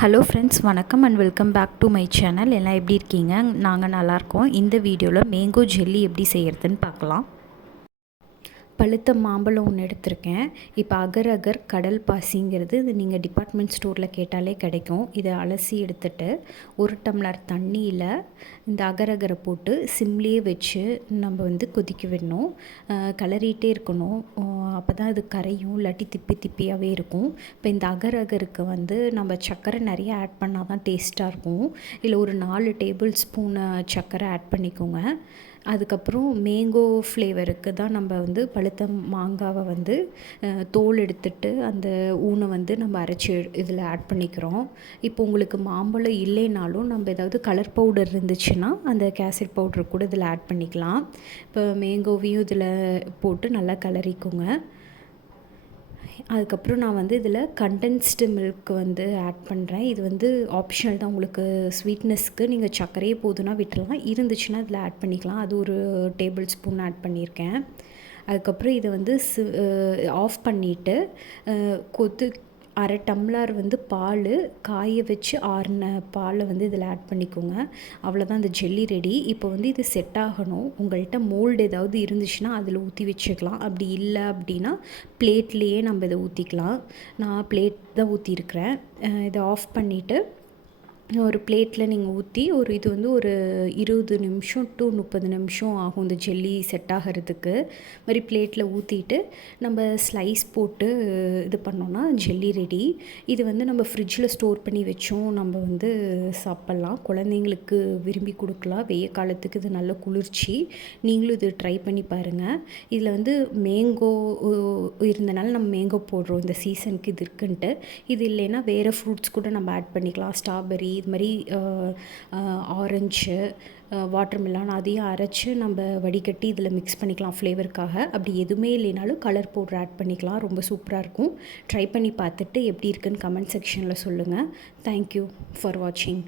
Hello friends, வணக்கம் and welcome back to my channel. எல்லாம் எப்படி இருக்கீங்க? நாங்கள் நல்லாயிருக்கோம். இந்த வீடியோவில் மேங்கோ ஜெல்லி எப்படி செய்கிறதுன்னு பார்க்கலாம். பழுத்த மாம்பழம் ஒன்று எடுத்திருக்கேன். இப்போ அகர் அகர் கடல் பாசிங்கிறது இது நீங்கள் டிபார்ட்மெண்ட் ஸ்டோரில் கேட்டாலே கிடைக்கும். இதை அலசி எடுத்துட்டு 1 டம்ளர் தண்ணியில் இந்த அகர் அகரை போட்டு சிம்லேயே வச்சு நம்ம கொதிக்க விடணும். கிளறிட்டே இருக்கணும். அப்போ தான் அது கரையும், இல்லாட்டி திப்பி திப்பியாகவே இருக்கும். இப்போ இந்த அகர் அகருக்கு நம்ம சர்க்கரை நிறைய ஆட் பண்ணால் தான் டேஸ்ட்டாக இருக்கும். இதில் ஒரு 4 டேபிள் ஸ்பூன் சர்க்கரை ஆட் பண்ணிக்கோங்க. அதுக்கப்புறம் மேங்கோ ஃப்ளேவருக்கு தான் நம்ம பழுத்த மாங்காவை தோல் எடுத்துட்டு அந்த ஊனை நம்ம அரைச்சி இதில் ஆட் பண்ணிக்கிறோம். இப்போ உங்களுக்கு மாம்பழம் இல்லைனாலும் நம்ம ஏதாவது கலர் பவுடர் இருந்துச்சுன்னா அந்த கேசரி பவுடர் கூட இதில் ஆட் பண்ணிக்கலாம். இப்போ மேங்கோவையும் இதில் போட்டு நல்லா கிளறிக்கோங்க. அதுக்கப்புறம் நான் இதில் கண்டென்ஸ்டு மில்க் ஆட் பண்ணுறேன். இது ஆப்ஷனல் தான். உங்களுக்கு ஸ்வீட்னஸ்க்கு நீங்கள் சர்க்கரையே போதுன்னா விட்டுறலாம், இருந்துச்சுன்னா இதில் ஆட் பண்ணிக்கலாம். அது ஒரு டேபிள் ஸ்பூன் ஆட் பண்ணியிருக்கேன். அதுக்கப்புறம் இதை ஆஃப் பண்ணிவிட்டு அரை டம்ளர் பால் காய வச்சு ஆறின பாலை இதில் ஆட் பண்ணிக்கோங்க. அவ்வளோதான், இந்த ஜெல்லி ரெடி. இப்போ இது செட் ஆகணும். உங்கள்கிட்ட மோல்டு ஏதாவது இருந்துச்சுன்னா அதில் ஊற்றி வச்சுக்கலாம். அப்படி இல்லை அப்படின்னா பிளேட்லேயே நம்ம இதை ஊற்றிக்கலாம். நான் பிளேட் தான் ஊற்றிருக்கிறேன். இதை ஆஃப் பண்ணிவிட்டு ஒரு பிளேட்டில் நீங்கள் ஊற்றி இது ஒரு 20 நிமிஷம் டு 30 நிமிஷம் ஆகும் இந்த ஜெல்லி செட் ஆகிறதுக்கு. மாதிரி பிளேட்டில் ஊற்றிட்டு நம்ம ஸ்லைஸ் போட்டு இது பண்ணோன்னா ஜெல்லி ரெடி. இது நம்ம ஃப்ரிட்ஜில் ஸ்டோர் பண்ணி வச்சோம் நம்ம சாப்பிட்லாம். குழந்தைங்களுக்கு விரும்பி கொடுக்கலாம். வெய்ய காலத்துக்கு இது நல்ல குளிர்ச்சி. நீங்களும் இது ட்ரை பண்ணி பாருங்கள். இதில் மேங்கோ இருந்தனால நம்ம மேங்கோ போடுறோம் இந்த சீசனுக்கு இது இருக்குன்ட்டு. இது இல்லைன்னா வேறு ஃப்ரூட்ஸ் கூட நம்ம ஆட் பண்ணிக்கலாம். ஸ்ட்ராபெரி, இது மாதிரி ஆரஞ்சு, வாட்டர்மெலான் அதையும் அரைச்சி நம்ம வடிகட்டி இதில் மிக்ஸ் பண்ணிக்கலாம் ஃப்ளேவருக்காக. அப்படி எதுவுமே இல்லைனாலும் கலர் பவுடர் ஆட் பண்ணிக்கலாம். ரொம்ப சூப்பராக இருக்கும். ட்ரை பண்ணி பார்த்துட்டு எப்படி இருக்குன்னு கமெண்ட் செக்ஷனில் சொல்லுங்கள். தேங்க்யூ ஃபார் வாட்சிங்.